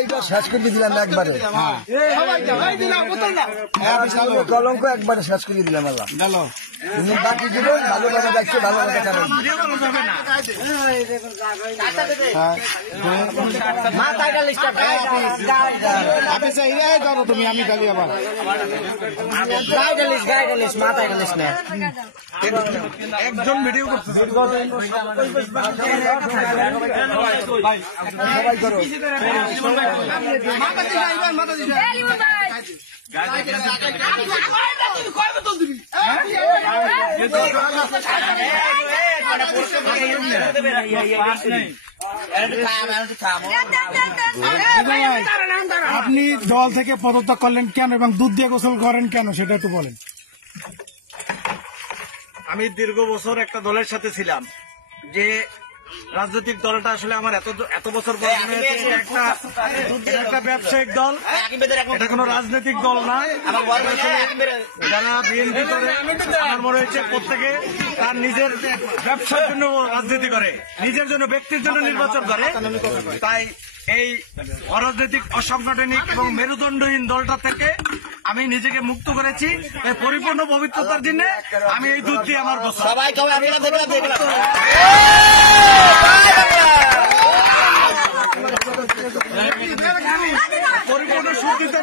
এইটা শেষ করে দিলাম একবারে, কলঙ্ক একবারে শেষ করে দিলাম। তুমি বাকি জীবন ভালোভাবে দেখছো, ভালোভাবে তুমি আমি গালি আবার একজন ভিডিও করতেছে সবাই করো। আপনি দল থেকে পদত্যাগ করলেন কেন এবং দুধ দিয়ে গোসল করেন কেন সেটা একটু বলেন। আমি দীর্ঘ বছর একটা দলের সাথে ছিলাম, যে রাজনৈতিক দলটা আসলে আমার এত বছর একটা ব্যবসায়িক দল, এটা কোনো রাজনৈতিক দল না। যারা বিএনপি করে আমার মনে হয়েছে প্রত্যেকে তার নিজের ব্যবসার জন্য রাজনীতি করে, নিজের জন্য ব্যক্তির জন্য নির্বাচন করে। তাই এই অরাজনৈতিক অসাংগঠনিক এবং মেরুদণ্ডহীন দলটা থেকে আমি নিজেকে মুক্ত করেছি। পরিপূর্ণ পবিত্রতার জন্য আমি এই দুধ দিয়ে আমার পরিপূর্ণ সুচিত